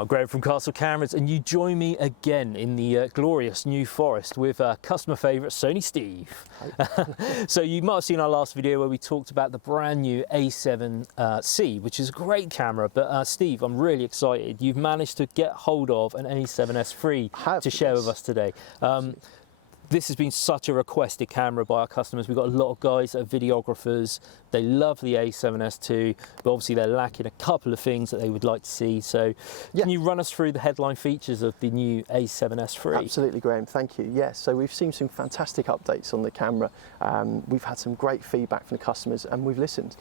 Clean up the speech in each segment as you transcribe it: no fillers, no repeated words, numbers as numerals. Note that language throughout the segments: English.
I'm Graham from Castle Cameras, and you join me again in the glorious New Forest with customer favourite Sony Steve. So you might have seen our last video where we talked about the brand new A7C, which is a great camera, but Steve, I'm really excited. You've managed to get hold of an A7S III to share with us today. This has been such a requested camera by our customers. We've got a lot of guys that are videographers. They love the A7S II, but obviously they're lacking a couple of things that they would like to see. So can you run us through the headline features of the new A7S III? Absolutely, Graham, thank you. Yes, so we've seen some fantastic updates on the camera. We've had some great feedback from the customers and we've listened.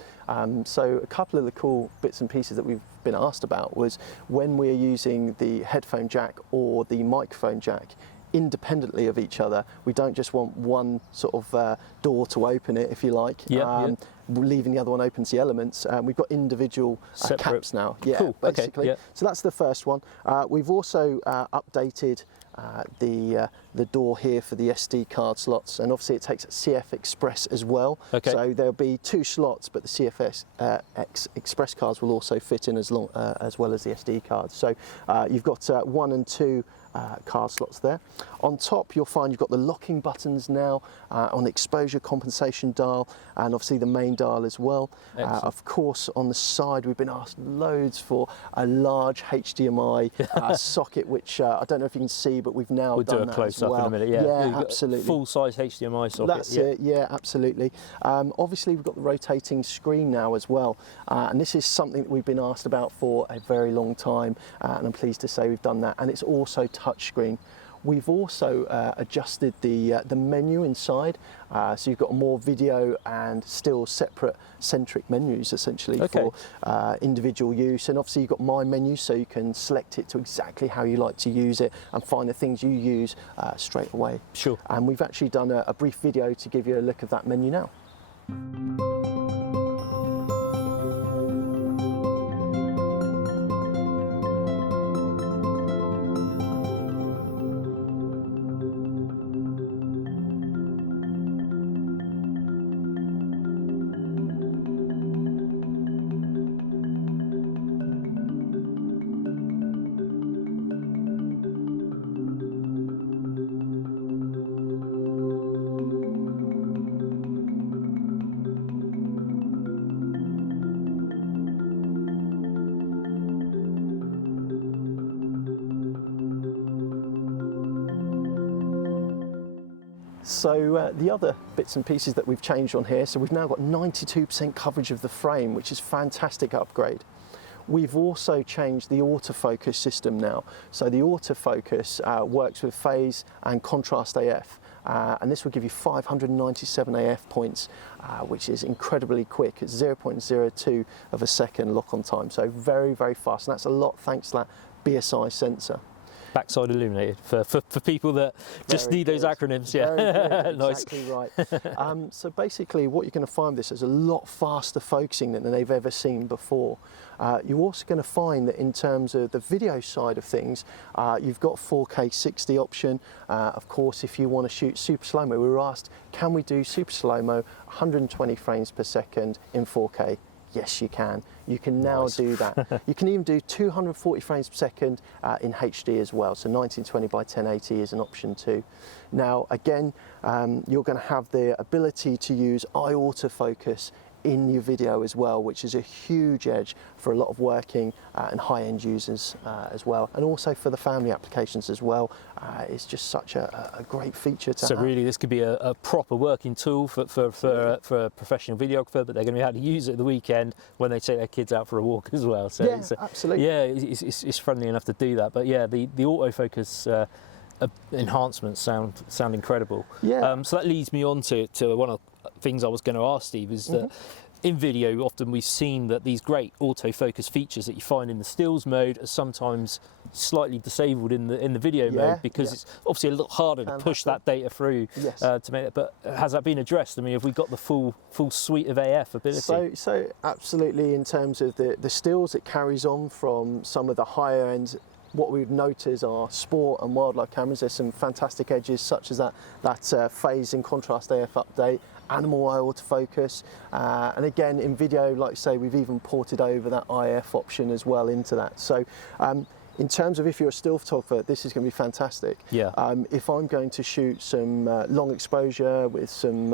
So a couple of the cool bits and pieces that we've been asked about was when we're using the headphone jack or the microphone jack independently of each other. We don't just want one sort of door to open it, if you like, leaving the other one open to the elements. We've got individual caps now. Yeah, cool. basically. Okay. So that's the first one. We've also updated the door here for the SD card slots, and obviously it takes CF Express as well. Okay. So there'll be two slots, but the CF Express cards will also fit in as well as the SD cards. So you've got 1 and 2 card slots there. On top you'll find you've got the locking buttons now on the exposure compensation dial, and obviously the main dial as well. Of course on the side we've been asked loads for a large HDMI socket, which I don't know if you can see, but we've now done that as well. We'll do a close up in a minute. Yeah, absolutely. Full size HDMI socket. That's it, yeah, absolutely. Obviously we've got the rotating screen now as well, and this is something that we've been asked about for a very long time, and I'm pleased to say we've done that, and it's also touchscreen. We've also adjusted the menu inside, so you've got more video and still separate centric menus essentially for individual use, and obviously you've got my menu, so you can select it to exactly how you like to use it and find the things you use straight away. Sure. And we've actually done a brief video to give you a look of that menu now. So the other bits and pieces that we've changed on here, so we've now got 92% coverage of the frame, which is a fantastic upgrade. We've also changed the autofocus system now. So the autofocus works with phase and contrast AF, and this will give you 597 AF points, which is incredibly quick. It's 0.02 of a second lock on time, so very, very fast, and that's a lot thanks to that BSI sensor. Backside illuminated for people that just need those acronyms. Yeah, very good. Nice. Exactly right. So basically what you're going to find this is a lot faster focusing than they've ever seen before. You're also going to find that in terms of the video side of things, you've got 4K 60 option. Of course, if you want to shoot super slow-mo, we were asked, can we do super slow-mo 120 frames per second in 4K? Yes, you can. You can now do that. You can even do 240 frames per second in HD as well. So 1920 by 1080 is an option too. Now, again, you're going to have the ability to use eye autofocus in your video as well, which is a huge edge for a lot of working and high-end users as well, and also for the family applications as well. It's just such a great feature to have. So really this could be a proper working tool for a professional videographer, but they're going to be able to use it at the weekend when they take their kids out for a walk as well. So yeah, absolutely. Yeah, it's friendly enough to do that. But yeah, the autofocus enhancements sound incredible. Yeah. So that leads me on to one of the things I was going to ask Steve, is that in video often we've seen that these great autofocus features that you find in the stills mode are sometimes slightly disabled in the video mode, because it's obviously a little harder to push that data through to make it. But has that been addressed? I mean, have we got the full suite of AF ability? So absolutely, in terms of the stills, it carries on from some of the higher end. What we've noticed are sport and wildlife cameras. There's some fantastic edges, such as that phase and contrast AF update, animal eye autofocus, and again in video, like I say, we've even ported over that IF option as well into that. So in terms of if you're a still photographer, this is going to be fantastic. Yeah. If I'm going to shoot some long exposure with some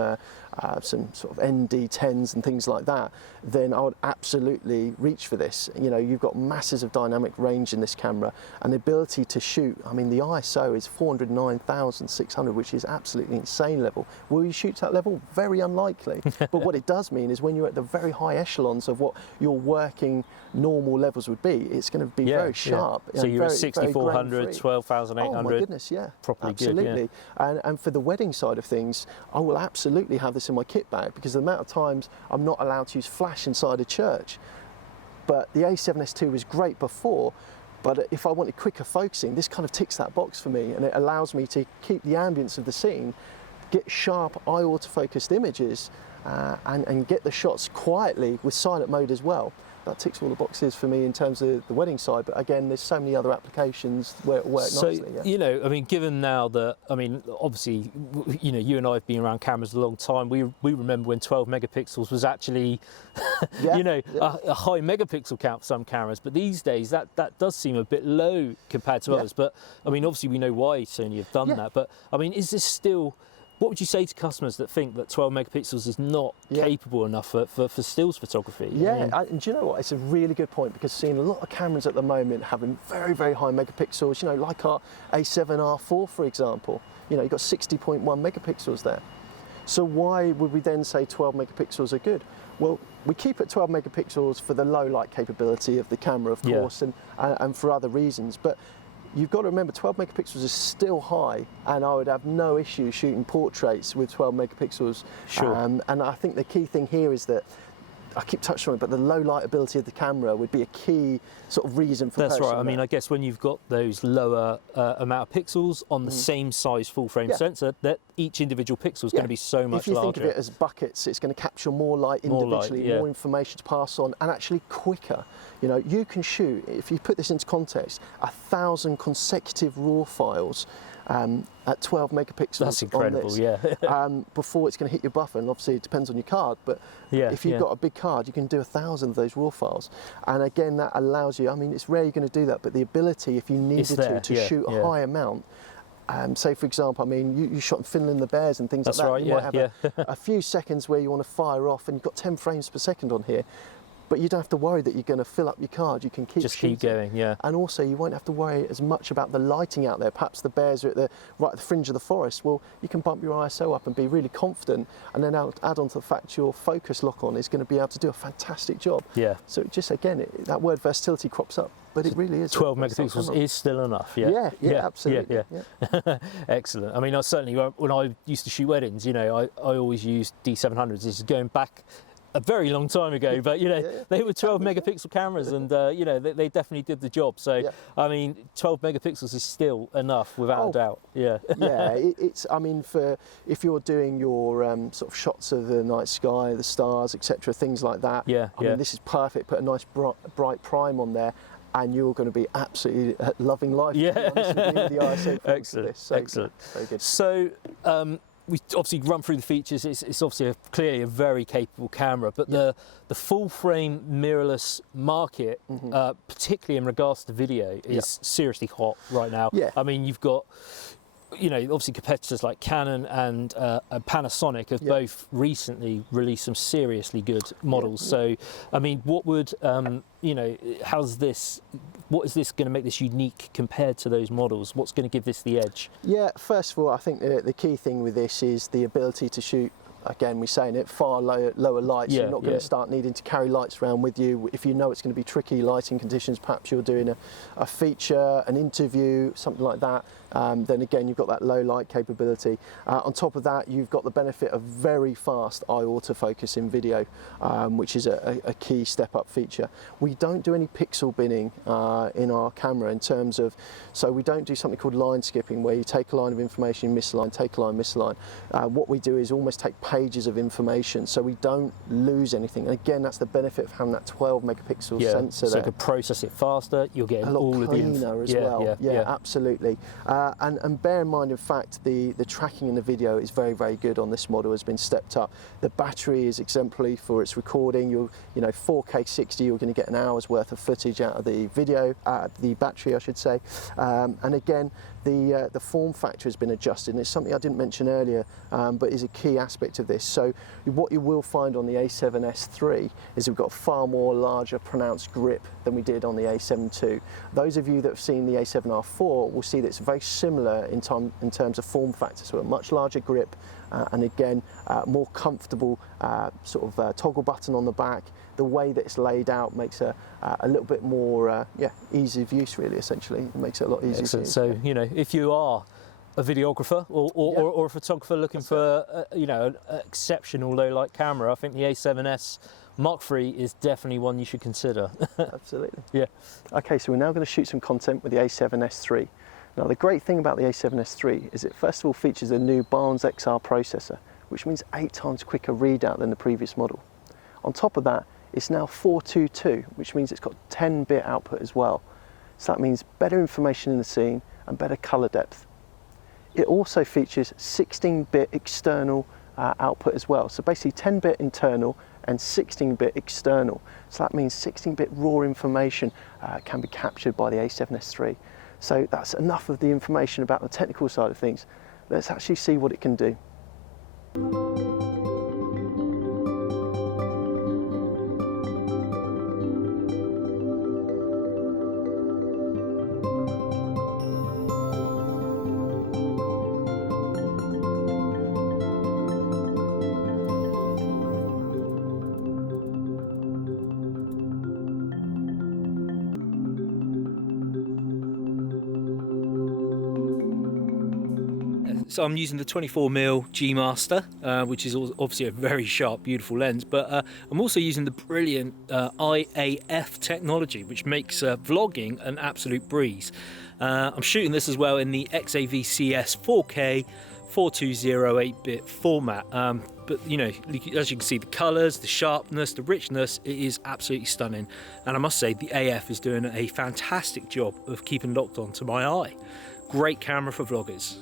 sort of ND10s and things like that, then I would absolutely reach for this. You know, you've got masses of dynamic range in this camera, and the ability to shoot. I mean, the ISO is 409,600, which is absolutely insane level. Will you shoot to that level? Very unlikely. But what it does mean is when you're at the very high echelons of what your working normal levels would be, it's going to be very sharp. So you're at 6400, 12,800. Oh my goodness, yeah, properly absolutely. good. Yeah. And for the wedding side of things, I will absolutely have this in my kit bag, because the amount of times I'm not allowed to use flash inside a church. But the A7S II was great before, but if I wanted quicker focusing, this kind of ticks that box for me, and it allows me to keep the ambience of the scene, get sharp eye autofocused images, and get the shots quietly with silent mode as well. That ticks all the boxes for me in terms of the wedding side, but again, there's so many other applications where it works nicely. Yeah. You know, I mean, given now that, I mean, obviously, you know, you and I have been around cameras a long time. We remember when 12 megapixels was actually, you know, a high megapixel count for some cameras, but these days that does seem a bit low compared to others. But I mean, obviously we know why Sony have done that, but I mean, is this still, what would you say to customers that think that 12 megapixels is not capable enough for stills photography? Yeah, and do you know what? It's a really good point, because seeing a lot of cameras at the moment having very, very high megapixels, you know, like our A7R IV, for example, you know, you've got 60.1 megapixels there. So why would we then say 12 megapixels are good? Well, we keep it 12 megapixels for the low light capability of the camera, of course, and for other reasons. But you've got to remember, 12 megapixels is still high, and I would have no issue shooting portraits with 12 megapixels. Sure. And I think the key thing here is that, I keep touching on it, but the low light ability of the camera would be a key sort of reason for That's right. I that. mean, I guess when you've got those lower amount of pixels on the same size full frame sensor, that each individual pixel is going to be so much larger. If you think of it as buckets, it's going to capture more light individually, more information to pass on, and actually quicker. You know, you can shoot, if you put this into context, 1,000 consecutive RAW files at 12 megapixels. That's incredible, on this, before it's going to hit your buffer, and obviously it depends on your card, but if you've got a big card, you can do 1,000 of those RAW files. And again, that allows you, I mean, it's rare you're going to do that, but the ability, if you needed to shoot a high amount, say for example, I mean, you shot in Finland the Bears and things like that. You might have a few seconds where you want to fire off, and you've got 10 frames per second on here. But you don't have to worry that you're going to fill up your card. You can keep shooting. Keep going, And also, you won't have to worry as much about the lighting out there. Perhaps the bears are right at the fringe of the forest. Well, you can bump your ISO up and be really confident, and then add on to the fact your focus lock-on is going to be able to do a fantastic job. Yeah. So just again, that word versatility crops up, but it really is. 12 megapixels is still enough. Yeah, absolutely. Yeah. Excellent. I mean, I certainly, when I used to shoot weddings, you know, I always used D700s. This is going back a very long time ago, but you know, they were 12 megapixel cameras, and you know, they definitely did the job. So I mean, 12 megapixels is still enough without a doubt. It's, I mean, for if you're doing your sort of shots of the night sky, the stars, etc., things like that, I mean, this is perfect. Put a nice bright prime on there, and you're going to be absolutely loving life. To be honest with you, the ISO. Excellent. So Excellent. Very good. So we obviously run through the features. It's obviously clearly a very capable camera, but the full frame mirrorless market, particularly in regards to video, is seriously hot right now. I mean, you've got, you know, obviously competitors like Canon and Panasonic have both recently released some seriously good models. So, I mean, what would, you know, what is this going to make this unique compared to those models? What's going to give this the edge? Yeah, first of all, I think the key thing with this is the ability to shoot, again, we're saying it, far lower lights. You're not going to start needing to carry lights around with you. If you know it's going to be tricky lighting conditions, perhaps you're doing a feature, an interview, something like that, then again, you've got that low light capability. On top of that, you've got the benefit of very fast eye autofocus in video, which is a key step up feature. We don't do any pixel binning in our camera in terms of, so we don't do something called line skipping, where you take a line of information, miss a line, take a line, miss a line. What we do is almost take pages of information, so we don't lose anything. And again, that's the benefit of having that 12 megapixel sensor so there. you can process it faster, you're getting a lot all cleaner of the as well. Yeah, absolutely. And bear in mind, in fact, the tracking in the video is very, very good on this model, has been stepped up. The battery is exemplary for its recording. You know, 4K 60, you're going to get an hour's worth of footage out of the video, the battery, I should say. And again, the form factor has been adjusted, and it's something I didn't mention earlier, but is a key aspect of this. So what you will find on the A7S III is we've got far more larger, pronounced grip than we did on the A7 II. Those of you that have seen the A7R IV will see that it's very similar in terms of form factor, so a much larger grip, and again, more comfortable sort of toggle button on the back. The way that it's laid out makes a little bit more easy of use, really, essentially. It makes it a lot easier to use. So, you know, if you are a videographer or a photographer looking for you know, an exceptional low light camera, I think the A7S Mark III is definitely one you should consider. Absolutely. Yeah. Okay, so we're now going to shoot some content with the A7S III. Now, the great thing about the A7S III is it first of all features a new Barnes XR processor, which means 8 times quicker readout than the previous model. On top of that, it's now 422, which means it's got 10-bit output as well. So that means better information in the scene and better color depth. It also features 16-bit external output as well. So basically 10-bit internal and 16-bit external. So that means 16-bit raw information can be captured by the A7S III. So that's enough of the information about the technical side of things. Let's actually see what it can do. So I'm using the 24mm G Master, which is obviously a very sharp, beautiful lens, but I'm also using the brilliant IAF technology, which makes vlogging an absolute breeze. I'm shooting this as well in the XAVCS 4K 420 8-bit format, but you know, as you can see, the colors, the sharpness, the richness, it is absolutely stunning. And I must say the AF is doing a fantastic job of keeping locked onto my eye. Great camera for vloggers.